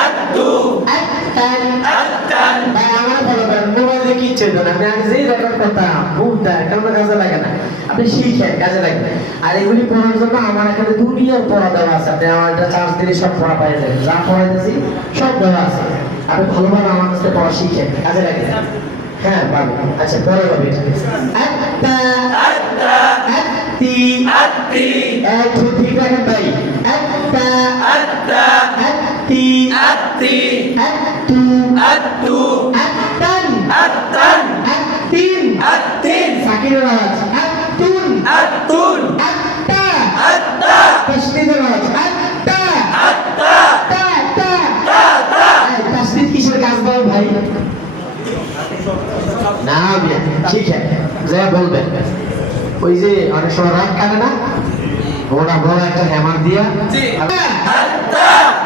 আত্তু আত্তান আত্তান ভাই আমার বলো ভাই মোবাইলে কি চাইতো না? আমি আগে যেই রেকর্ড করতাম বুক কেন কাজে লাগে না। আপনি শিখেন কাজে লাগবে। আর এগুলি পড়ার জন্য আমার এখানে দুনিয়ার পড়া দেওয়া আছে। আপনি আমার একটা চার্জ দিলে সব পড়া পাই যাবেন। যা পড়াইতেছি সব দেওয়া আছে। আপনি ভালোভাবে আমার কাছে পড়া শিখেন কাজে লাগে হ্যাঁ পারবেন আচ্ছা পরে হবে আত্তা। আত্তা। আত্তি। আত্তি। একটু ঠিক রাখেন ভাই। আত্তা। আত্তা। আত্তি। Atti Attu Attu Attan Attan Attin Attin সাকিবের আওয়াজ Attun Attun Atta Atta তাসদীদের আওয়াজ Atta Atta Ta Ta Ta Ta তাসদীদ কিসের কাজ দাও ভাই? না ভাই ঠিক আছে যা বলবেন। ওই যে অনেক সময় রাগ কাটে না? ওরা বড় একটা হ্যামার দিয়া।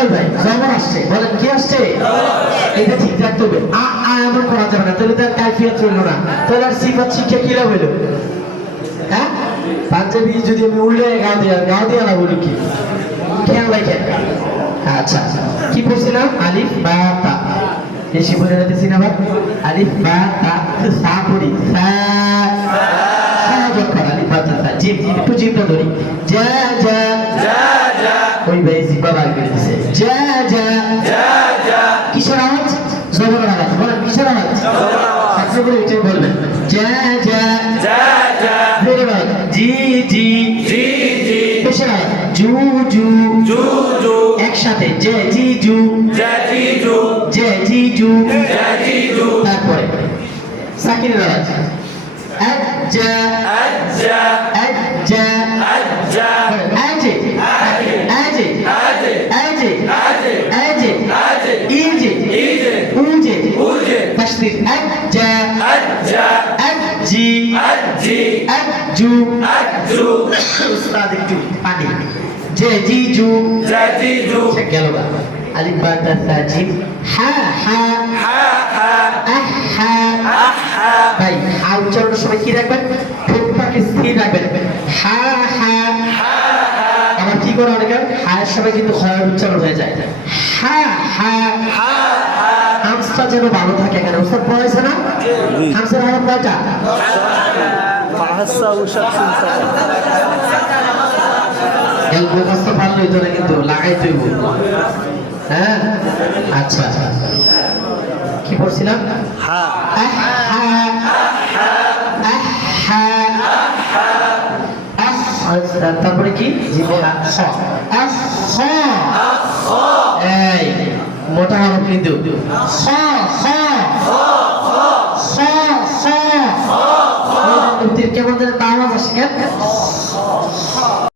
এই ভাই জবর আসছে। বলেন, কি আসছে? এটা ঠিক রাখতে হবে। আ আ এমন করা যাবে না। তাহলে তার কাইফিয়ত চলল না। তাহলে আর সিফাত শিক্ষা কি হলো হ্যাঁ? পাঞ্জাবি যদি আমি উল্টে গাও দিয়া গাও দিয়া না বলি কি? খেয়াল রাখেন। আচ্ছা। কি পড়ছিলাম আলিফ, বা, তা। বেশি বলে রাখতেছি না আবার আলিফ, বা, তা, সা পড়ি। সা। সহযোগ করা আলিফ, বা, তা, সা। জিম একটু জিমটা ধরি যা যা। আওয়াজ বলেন কিসের আওয়াজ আওয়াজ। আচ্ছা করে এটাই বলবেন জি জি জি জি। পেশের আওয়াজ জু জু। জু জু। একসাথে জে জি জু। যা জি জু। জে জি জু। জি জু তারপরে আওয়াজ। আজ্জা যা আজ্জা এক জি আজ্জি এক জু আজ্জু উস্তাদ একটু পানি। জে জি জু। যা জি আচ্ছা গেল গা আলিফ বা তা সা জিম হা হা। হা হা। আহ আহা ভাই হা উচ্চারণের সময় কি রাখবেন? ঠোঁটটাকে স্থির রাখবেন। হা হা। হা আবার কি করে অনেকে হায়ের সময় কিন্তু হয়ের উচ্চারণ হয়ে যায়। হা হা। হা হা। মনটা যেন ভালো থাকে এখানে। ওস্তাদ পড়াইছে না? হামসের আহমদ কয়টা? হ্যাঁ? হ্যাঁ তারপরে কি? মোটা হরফ কিন্তু খ খ খ খ উত্তর কেমন যেন আওয়াজ আসে কেন?